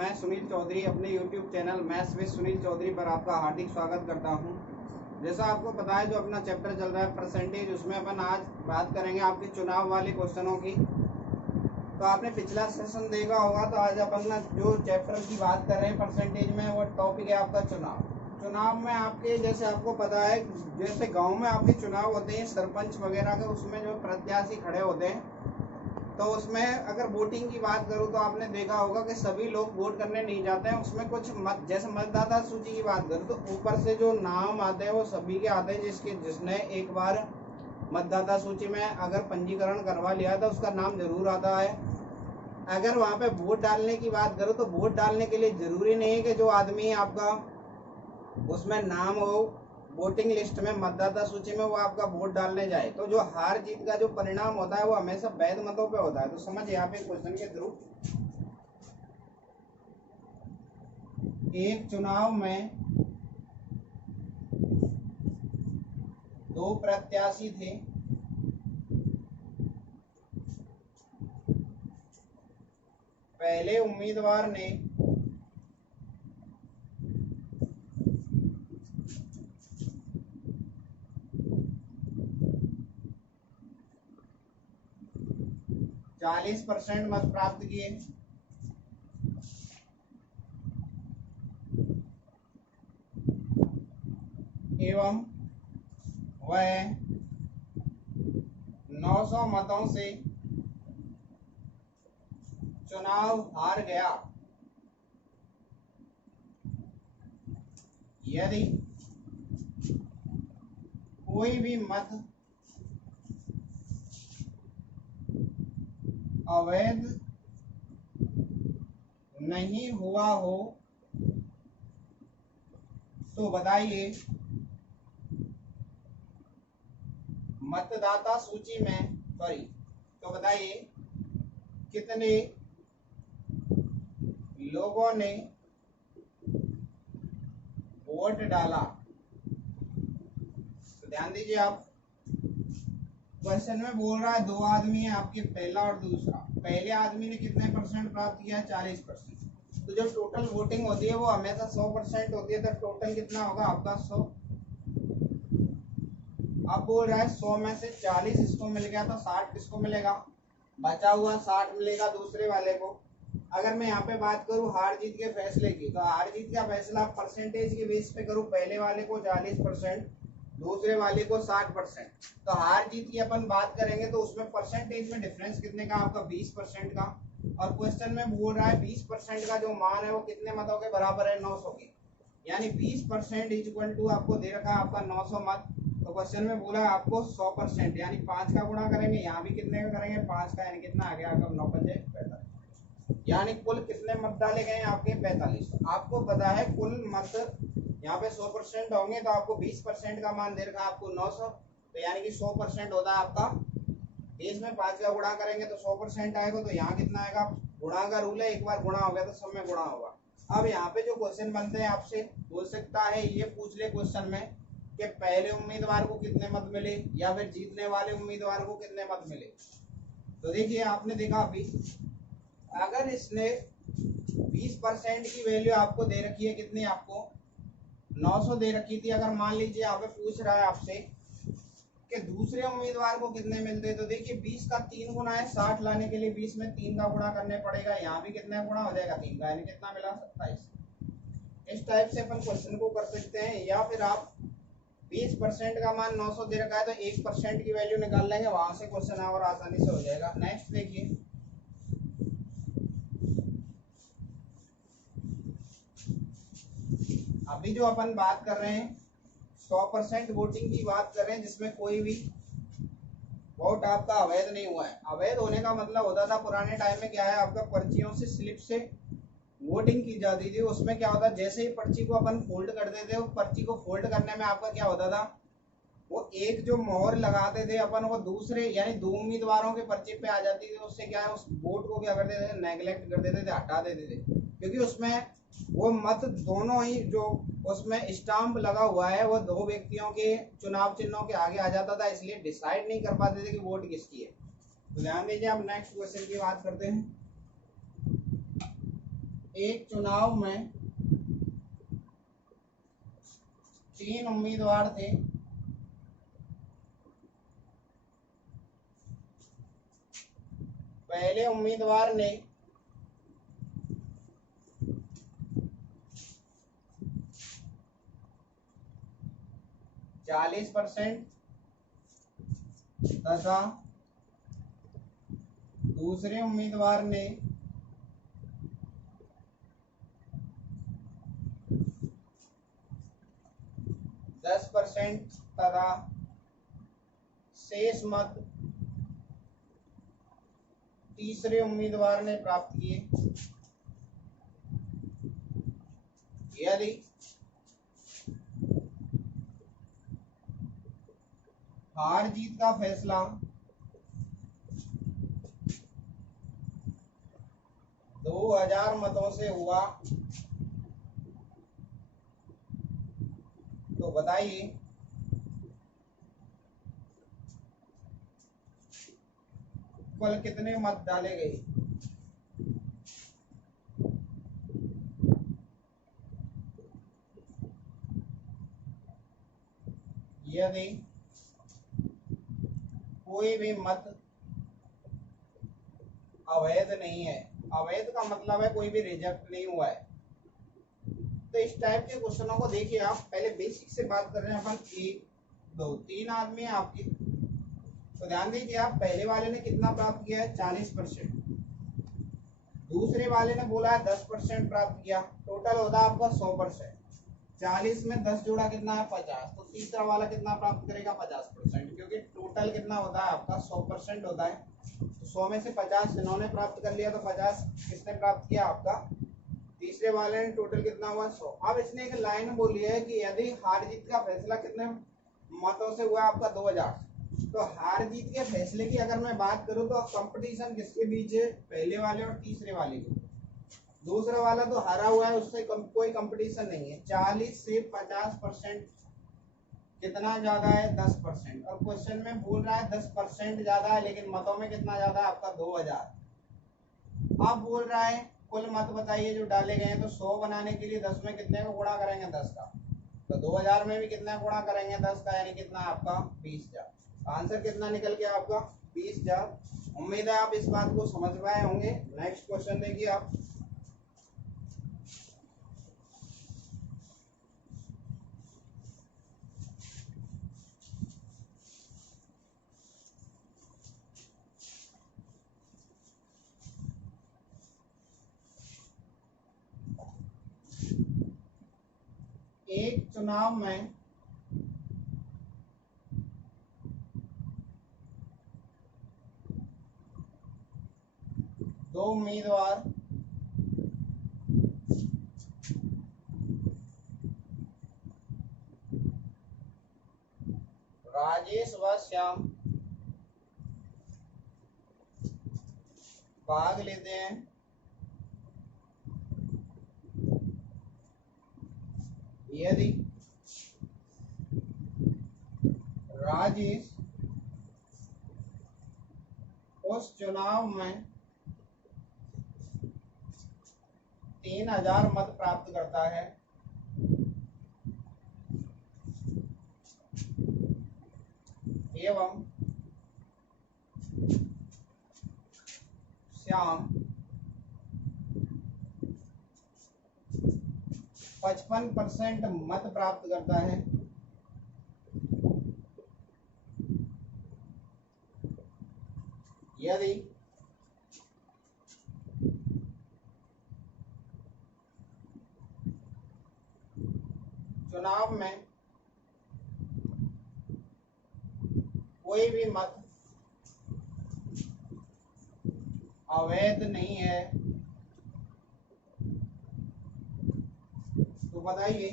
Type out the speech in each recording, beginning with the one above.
मैं सुनील चौधरी अपने YouTube channel maths with Sunil Chaudhary पर आपका हार्दिक स्वागत करता हूं। जैसा आपको पता है, जो अपना चैप्टर चल रहा है परसेंटेज, उसमें अपन आज बात करेंगे आपके चुनाव वाले क्वेश्चनों की। तो आपने पिछला सेशन देखा होगा, तो आज अपन जो चैप्टर की बात कर रहे हैं परसेंटेज में, वो टॉपिक है आपका चुनाव। चुनाव में आपके, जैसे आपको पता है, जैसे गाँव में आपके चुनाव होते हैं सरपंच वगैरह के, उसमें जो प्रत्याशी खड़े होते हैं, तो उसमें अगर वोटिंग की बात करूं तो आपने देखा होगा कि सभी लोग वोट करने नहीं जाते हैं। उसमें कुछ जैसे मतदाता सूची की बात करूं तो ऊपर से जो नाम आते हैं वो सभी के आते हैं, जिसने एक बार मतदाता सूची में अगर पंजीकरण करवा लिया तो उसका नाम जरूर आता है। अगर वहां पे वोट डालने की बात करूं तो वोट डालने के लिए जरूरी नहीं है कि जो आदमी आपका उसमें नाम हो वोटिंग लिस्ट में, मतदाता सूची में, वो आपका वोट डालने जाए। तो जो हार जीत का जो परिणाम होता है वो हमेशा वैध मतों पे होता है। तो समझिए यहाँ पे क्वेश्चन के थ्रू, एक चुनाव में दो प्रत्याशी थे। पहले उम्मीदवार ने 40% मत प्राप्त किए, एवं वह 900 मतों से चुनाव हार गया। यदि कोई भी मत अवैध नहीं हुआ हो तो बताइए मतदाता सूची में, तो बताइए कितने लोगों ने वोट डाला। तो ध्यान दीजिए, आप क्वेश्चन में बोल रहा है दो आदमी है आपके, पहला और दूसरा। पहले आदमी ने कितने परसेंट प्राप्त किया? 40%। तो जो टोटल वोटिंग होती है वो हमेशा 100% होती है। तो टोटल कितना होगा आपका? 100। अब बोल रहा है 100 में से 40 इसको मिल गया तो 60 किसको मिलेगा? बचा हुआ 60 मिलेगा दूसरे वाले को। अगर मैं यहाँ पे बात करूँ हार जीत के फैसले की, तो हार जीत का फैसला परसेंटेज के बेस पे करूँ, पहले वाले को 40%, दूसरे वाले को 60%। तो हार जीत की अपन बात करेंगे तो उसमें परसेंटेज में डिफरेंस कितने का? आपका 20% का। और क्वेश्चन में बोल रहा है 20% का जो मान है वो कितने मतों के बराबर है? 900 के। यानी 20% इक्वल टू आपको दे रखा है आपका 900 मत। तो क्वेश्चन में बोला है आपको 100%, यानी 5 का गुणा करेंगे, यहाँ भी कितने का करेंगे? 5 का, यानी कितना आ गया आपका? 9 5 45। यानी कुल कितने मत डाले गए आपके? 45। आपको पता है कुल मत यहाँ पे 100% होंगे, तो आपको 20% का मान दे रखा है आपको 900। तो यानी कि 100% होता है आपका 20 में 5 का गुणा करेंगे तो 100% आएगा। तो यहाँ कितना आएगा? गुणा का रूल है, एक बार गुणा हो गया तो सब में गुणा होगा। अब यहाँ पे जो क्वेश्चन बनते हैं आपसे, हो सकता है ये पूछ ले क्वेश्चन में कि पहले उम्मीदवार को कितने मत मिले, या फिर जीतने वाले उम्मीदवार को कितने मत मिले। तो देखिए, आपने देखा अभी, अगर इसने 20% की वैल्यू आपको दे रखी है, कितनी आपको? 900 दे रखी थी। अगर मान लीजिए यहाँ पे पूछ रहा है आपसे कि दूसरे उम्मीदवार को कितने मिलते, तो देखिए 20 का 3 गुना है, 60 लाने के लिए 20 में 3 का गुणा करने पड़ेगा। यहाँ भी कितना गुणा हो जाएगा? 3 का, यानी कितना मिला? 27। इस टाइप से अपन क्वेश्चन को कर सकते हैं। या फिर आप 20% का मान 900 दे रखा है तो 1% की वैल्यू निकाल लेंगे, वहां से क्वेश्चन और आसानी से हो जाएगा। नेक्स्ट देखिए, अभी जो अपन बात कर रहे हैं 100% वोटिंग की बात कर रहे हैं, जिसमें कोई भी वोट आपका अवैध नहीं हुआ है। अवैध होने का मतलब होता था पुराने टाइम में, क्या है, आपका पर्चियों से, स्लिप से वोटिंग की जाती थी। उसमें क्या होता, जैसे ही पर्ची को अपन फोल्ड कर देते, वो पर्ची को फोल्ड करने में आपका क्या होता था, वो एक जो मोहर लगाते थे अपन, वो दूसरे यानी दो उम्मीदवारों के पर्ची पे आ जाती थी। उससे क्या है, उस वोट को क्या करते थे? नेग्लेक्ट कर देते थे, हटा देते थे। क्योंकि उसमें वो मत दोनों ही, जो उसमें स्टाम्प लगा हुआ है, वो दो व्यक्तियों के चुनाव चिन्हों के आगे आ जाता था, इसलिए डिसाइड नहीं कर पाते थे कि वोट किसकी है। तो ध्यान दीजिए, अब नेक्स्ट क्वेश्चन की बात करते हैं। एक चुनाव में 3 उम्मीदवार थे। पहले उम्मीदवार ने 40% तथा दूसरे उम्मीदवार ने 10% तथा शेष मत तीसरे उम्मीदवार ने प्राप्त किए। यदि हार जीत का फैसला 2000 मतों से हुआ तो बताइए कुल कितने मत डाले गए। यदि कोई भी मत अवैध नहीं है, अवैध का मतलब है कोई भी रिजेक्ट नहीं हुआ है, तो इस टाइप के क्वेश्चनों को देखिए आप। पहले बेसिक से बात कर रहे हैं अपन। 1 2 3 आदमी है आपके, तो ध्यान दीजिए आप, पहले वाले ने कितना प्राप्त किया है 40%, दूसरे वाले ने बोला है 10% प्राप्त किया, टोटल होता है आपका 100%। 40 में 10 जोड़ा कितना है 50, तो तीसरा वाला कितना प्राप्त करेगा 50%, क्योंकि टोटल कितना होता है आपका 100% होता है। तो 100 में से 50 इन्होंने प्राप्त कर लिया, तो 50 किसने प्राप्त किया आपका तीसरे वाले ने। टोटल कितना हुआ 100। अब इसने एक लाइन बोली है कि यदि हार जीत का फैसला कितने मतों से हुआ आपका 2000, तो हार जीत के फैसले की अगर मैं बात करूं तो कंपटीशन किसके बीच है, पहले वाले और तीसरे वाले के। दूसरा वाला तो हारा हुआ है, उससे कोई कंपटीशन नहीं है। 40 से 50% कितना ज्यादा है 10%, और क्वेश्चन में बोल रहा है 10% ज्यादा है, लेकिन मतों में कितना ज्यादा है आपका 2000। अब बोल रहा है कुल मत बताइए जो डाले गए हैं, तो 100 बनाने के लिए 10 में कितने को गुणा करेंगे 10 का, तो 2000 में भी कितना गुणा करेंगे 10 का, यानी कितना आपका 20,000। आंसर कितना निकल गया आपका 20,000। उम्मीद है आप इस बात को समझ पाए होंगे। नेक्स्ट क्वेश्चन देखिए आप। एक चुनाव में 2 उम्मीदवार राजेश व श्याम भाग लेते हैं। यदि राजेश उस चुनाव में 3000 मत प्राप्त करता है एवं श्याम 55% मत प्राप्त करता है, यदि चुनाव में कोई भी मत अवैध नहीं है, तो बताइए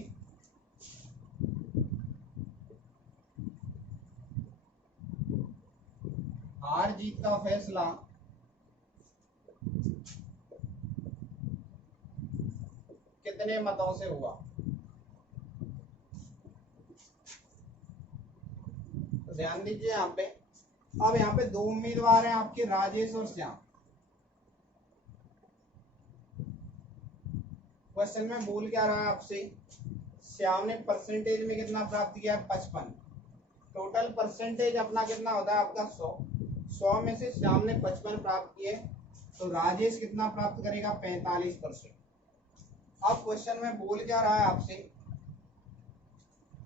हार जीत का फैसला कितने मतों से हुआ। तो ध्यान दीजिए यहाँ पे, अब यहाँ पे 2 उम्मीदवार हैं आपके राजेश और श्याम। क्वेश्चन में बोल क्या रहा है आपसे, श्याम ने परसेंटेज में कितना प्राप्त किया है 55। टोटल परसेंटेज अपना कितना होता है आपका 100 में से श्याम ने 55 प्राप्त किए, तो राजेश कितना प्राप्त करेगा 45%। अब क्वेश्चन में बोल क्या रहा है आपसे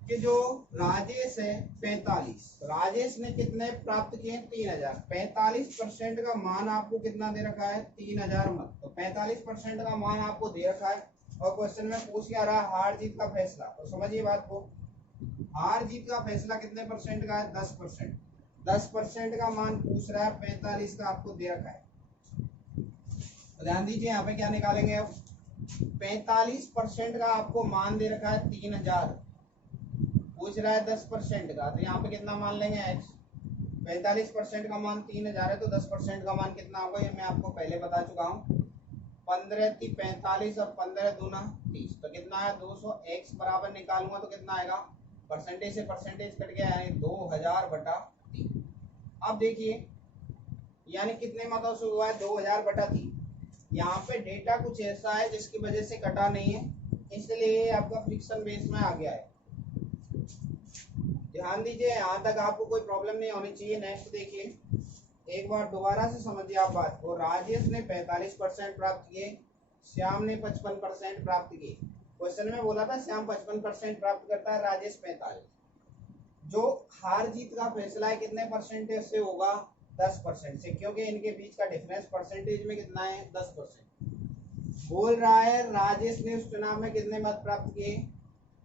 कि जो राजेश है 45, राजेश ने कितने प्राप्त किए 3000, 45% का मान आपको कितना दे रखा है 3000 मत, तो 45% का मान आपको दे रखा है और क्वेश्चन में पूछ क्या रहा है हार जीत का फैसला। तो समझिए बात को, हार जीत का फैसला कितने परसेंट का है 10%, 10% का मान पूछ रहा है 45 का आपको दे रखा है। तो ध्यान दीजिए यहाँ पे क्या निकालेंगे, अब 45% का आपको मान दे रखा है 3000, पूछ रहा है 10% का, तो यहाँ पे कितना मान लेंगे x। 45% का मान 3000 है तो 10% का मान कितना होगा, ये मैं आपको पहले बता चुका हूँ, 15 × 45 और 15 दूना 30, तो कितना है 200। x बराबर निकालूंगा तो कितना आएगा, परसेंटेज से परसेंटेज कट गया यानी 2000/3। अब देखिए यानी कितने मतों से हुआ है 2000/3। यहाँ पे डेटा कुछ ऐसा है जिसकी वजह से कटा नहीं है, इसलिए आपका फ्रिक्शन बेस में आ गया है। ध्यान दीजिए यहाँ तक आपको कोई प्रॉब्लम नहीं होनी चाहिए। नेक्स्ट देखिए, एक बार दोबारा से समझिए आप बात को, राजेश ने 45% प्राप्त किए, श्याम ने 55% प्राप्त किए। क्वेश्चन में बोला था श्याम 55% प्राप्त करता है, राजेश 45। जो हार जीत का फैसला है कितने परसेंटेज से होगा 10% से, क्योंकि इनके बीच का डिफरेंस परसेंटेज में कितना है 10%। बोल रहा है राजेश ने उस चुनाव में कितने मत प्राप्त किए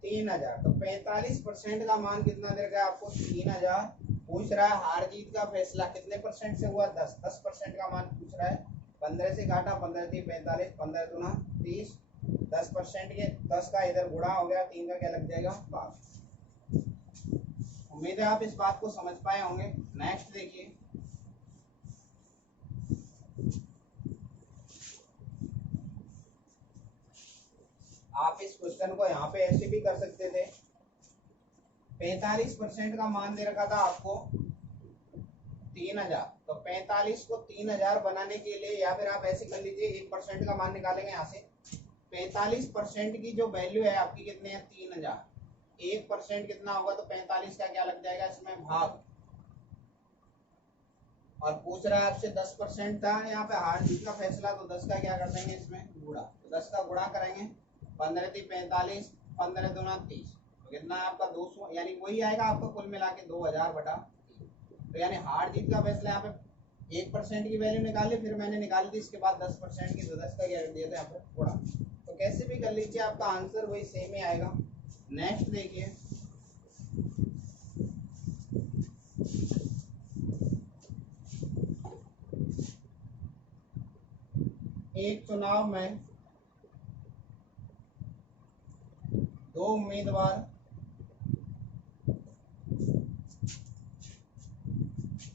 3000, तो 45% का मान कितना दे रखा है आपको 3000। पूछ रहा है हार जीत का फैसला कितने परसेंट से हुआ 10% का मान पूछ रहा है। 15 से काटा, 15 × 3 = 45, 15 दूना 30, 10% के 10 का इधर गुणा हो गया, 3 का क्या लग जाएगा 5। उम्मीद है आप इस बात को समझ पाए होंगे। नेक्स्ट देखिए, आप इस क्वेश्चन को यहाँ पे ऐसे भी कर सकते थे, 45% का मान दे रखा था आपको 3000, तो 45 को 3000 बनाने के लिए या फिर आप ऐसे कर लीजिए 1% का मान निकालेंगे यहाँ से। 45% की जो वैल्यू है आपकी कितनी है 3000, 1% कितना होगा, तो 45 का क्या लग जाएगा इसमें भाग, और पूछ रहा है आपसे 10% था यहाँ पे हार जीत का फैसला, तो 10 का क्या कर देंगे इसमें गुणा, तो 10 का गुणा करेंगे, 15 × 3 = 45, 15 दूना 30, तो कितना है आपका 200, यानी वही आएगा आपका कुल मिला के 2000/3। तो यानी हार जीत का फैसला यहाँ पे 1% की वैल्यू निकाली, फिर मैंने निकाली थी इसके बाद 10% की, तो 10 का क्या दिया था यहाँ पे गुणा। तो कैसे भी कर लीजिए आपका आंसर वही सेम ही आएगा। नेक्स्ट देखिए, एक चुनाव में 2 उम्मीदवार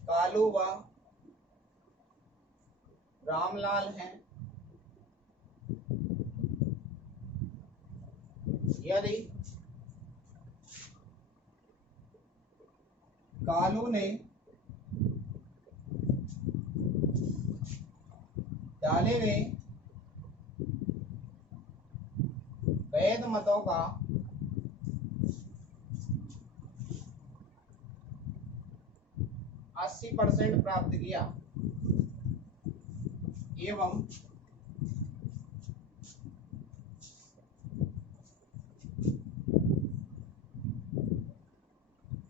कालू व रामलाल हैं। यदि कालू ने डाले गए वैध मतों का 80% प्राप्त किया एवं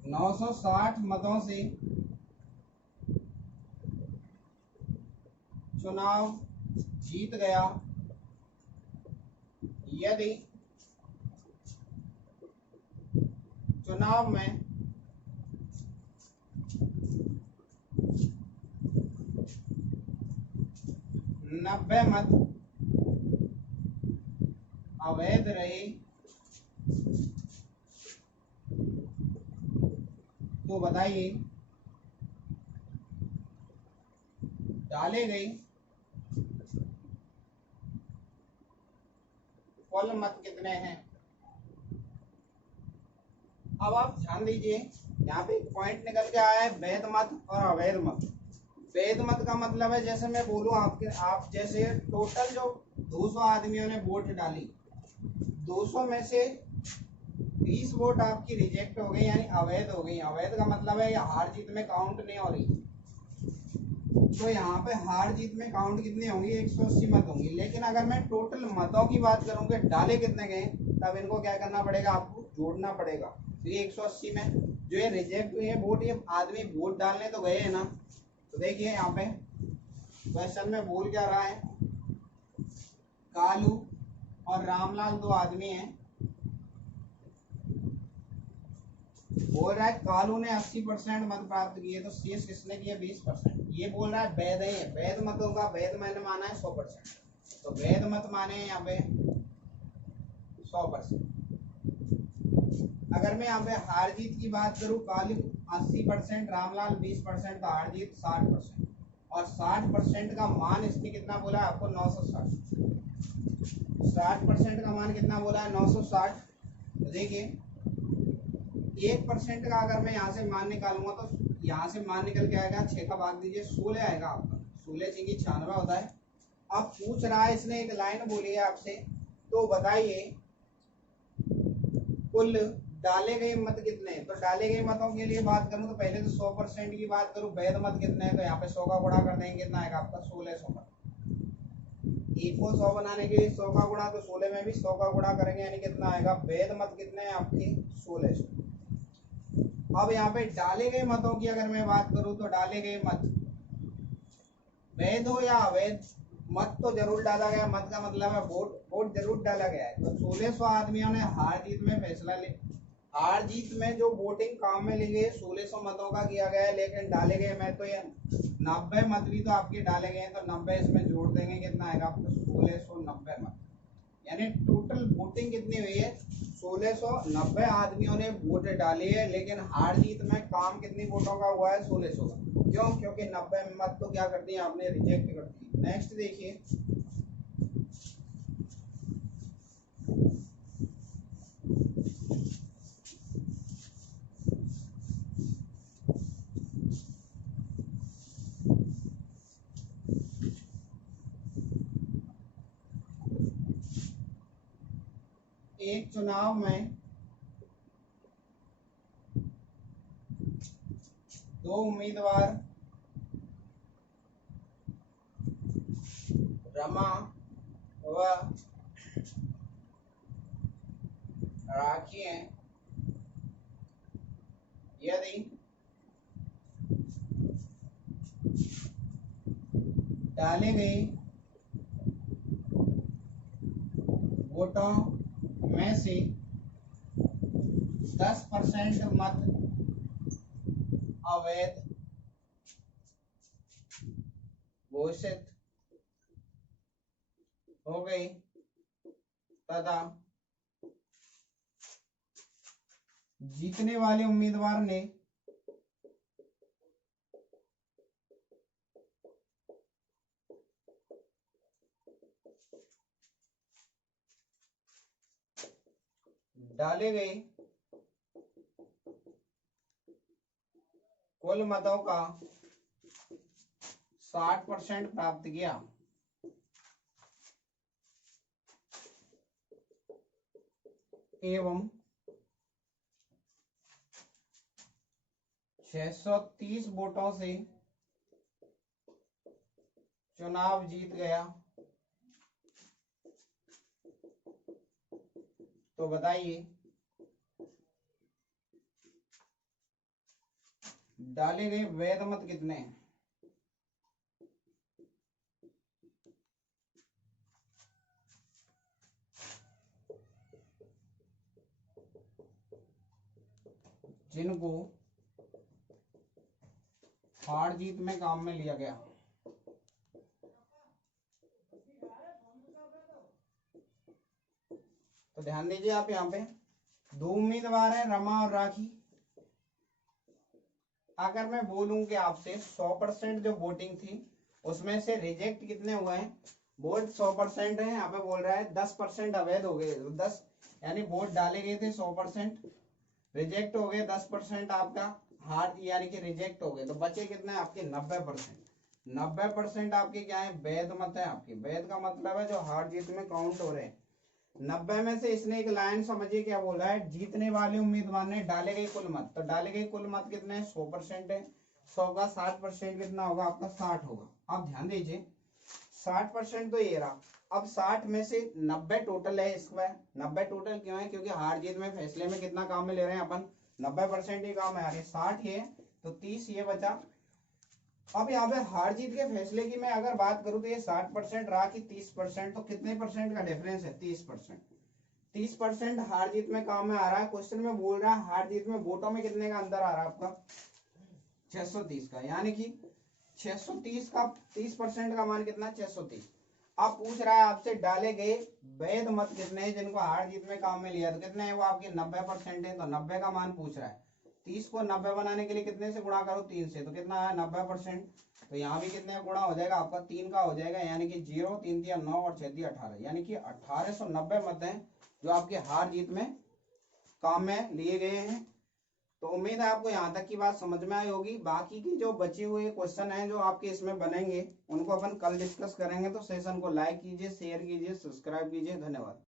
$960 मतों से चुनाव जीत गया, यदि चुनाव में 90 मत अवैध रहे तो बताइए डाले गए कुल मत कितने हैं। अब आप ध्यान दीजिए, यहाँ पे पॉइंट निकल के आया है वैध मत और अवैध मत। वैध मत का मतलब है जैसे मैं बोलूं आप जैसे टोटल जो 200 आदमियों ने वोट डाली, 200 में से 20 वोट आपकी रिजेक्ट हो गई यानी अवैध हो गई। अवैध का मतलब है ये हार जीत में काउंट नहीं हो रही। तो यहाँ पे हार जीत में काउंट कितनी होंगी, 180 मत होंगी। लेकिन अगर मैं टोटल मतों की बात करूँ कि डाले कितने गए, तब इनको क्या करना पड़ेगा, आपको जोड़ना पड़ेगा। तो ये 180 में जो ये रिजेक्ट हुई है वोट, ये आदमी वोट डालने तो गए हैं ना। तो देखिए यहाँ पे क्वेश्चन में बोल क्या रहा है, कालू और रामलाल दो आदमी हैं। बोल रहा है कालू ने 80% मत प्राप्त किए, तो शेष किसने किए, 20%। ये बोल रहा है वैध है, वैध मतों का वैध मैंने माना है 100%, तो वैध मत माने यहाँ पे 100%। अगर मैं यहाँ पे हार जीत की बात करूँ, कालू 80%, रामलाल 20%, तो हार जीत 60%। और 60% का मान इसने कितना बोला है आपको, 960। 60% का मान कितना बोला है, 960। देखिए 1% का अगर मैं यहाँ से मान निकालूंगा तो यहाँ से मान निकल के आएगा, 6 का भाग दीजिए 16 आएगा आपका। 16 6 96 होता है। अब पूछ रहा है इसने, एक लाइन बोली है आपसे, तो बताइए कुल डाले गए मत कितने हैं। तो डाले गए मतों के लिए बात करूं तो पहले तो 100% की बात करूं, वैध मत कितने हैं, तो यहाँ पे 100 का गुणा कर देंगे, कितना आएगा आपका 1600 का। एक को 100 बनाने के लिए 100 का गुणा, तो 16 में भी 100 का गुणा करेंगे, यानी कितना आएगा, वैध मत कितने हैं आपके 1600। अब यहाँ पे डाले गए मतों की अगर मैं बात करूं तो डाले गए मत वैध हो या अवैध, मत तो जरूर डाला गया। मत का मतलब है वोट, वोट जरूर डाला गया है। तो 1600 आदमियों ने हार जीत में फैसला ले, हार जीत में जो वोटिंग काम में ली गई 1600 मतों का किया गया है। लेकिन डाले गए मैं तो ये 90 मत भी तो आपके डाले गए हैं, तो 90 इसमें जोड़ देंगे, कितना आएगा आपको 1690 मत। यानी टोटल वोटिंग कितनी हुई है, 1690 आदमियों ने वोट डाली है। लेकिन हार जीत में काम कितनी वोटों का हुआ है, 1600 का। क्यों, क्योंकि 90 मत तो क्या करती है आपने, रिजेक्ट कर दी। नेक्स्ट देखिए, एक चुनाव में 2 उम्मीदवार रमा व राखी हैं। यदि डाले गए वोटों में से 10% मत अवैध घोषित हो गई तथा जीतने वाले उम्मीदवार ने डाले गए कुल मतों का 60% प्राप्त किया, एवं 630 वोटों से चुनाव जीत गया, तो बताइए डाले गए वैध मत कितने हैं। जिनको हार जीत में काम में लिया गया। तो ध्यान दीजिए आप, यहाँ पे 2 उम्मीदवार हैं, रमा और राखी। अगर मैं बोलूं कि आपसे 100% जो वोटिंग थी उसमें से रिजेक्ट कितने हुए हैं, वोट 100% है, यहाँ पे बोल रहा है 10% अवैध हो गए। 10 यानी वोट डाले गए थे 100%, रिजेक्ट हो गए 10%, आपका हार यानी कि रिजेक्ट हो गए, तो बचे कितने आपके 90%। 90% आपके क्या है, वैध मत है आपके। वैध का मतलब है जो हार जीत में काउंट हो रहे हैं। 90 में से इसने एक लाइन समझिए क्या बोला है, जीतने वाले उम्मीदवार ने डाले गए कुल मत, तो डाले गए कुल मत कितने हैं, 100% है। 100 का 60% कितना होगा आपका, 60 होगा। आप ध्यान दीजिए 60% तो ये रहा। अब 60 में से 90 टोटल है इसमें। 90 टोटल क्यों है, क्योंकि हार जीत में फैसले में कितना काम में ले रहे हैं अपन, 90% ही काम है। अरे 60 ये तो 30 ये बचा। अब यहाँ पे हार जीत के फैसले की मैं अगर बात करूं तो ये 60% रहा कि 30%, तो कितने परसेंट का डिफरेंस है, 30%। 30% हार जीत में काम में आ रहा है। क्वेश्चन में बोल रहा है हार जीत में वोटों में कितने का अंदर आ रहा है आपका, 630 का, यानी कि 630 का 30% का मान कितना, 630। अब पूछ रहा है आपसे डाले गए वैध मत कितने हैं जिनको हार जीत में काम में लिया, तो कितने हैं वो आपके 90% है, तो 90 का मान पूछ रहा है। 30 को 90 बनाने के लिए कितने से गुणा करो, 3 से, तो कितना है 90%। तो यहाँ भी कितने गुणा हो जाएगा आपका, 3 का हो जाएगा, यानी कि 0, 3 दिया 9 और 6 दिया 18, यानी कि 1890 मत हैं जो आपके हार जीत में काम में लिए गए हैं। तो उम्मीद है आपको यहाँ तक की बात समझ में आई होगी। बाकी की जो बचे हुए क्वेश्चन हैं जो आपके इसमें बनेंगे उनको अपन कल डिस्कस करेंगे। तो सेशन को लाइक कीजिए, शेयर कीजिए, सब्सक्राइब कीजिए। धन्यवाद।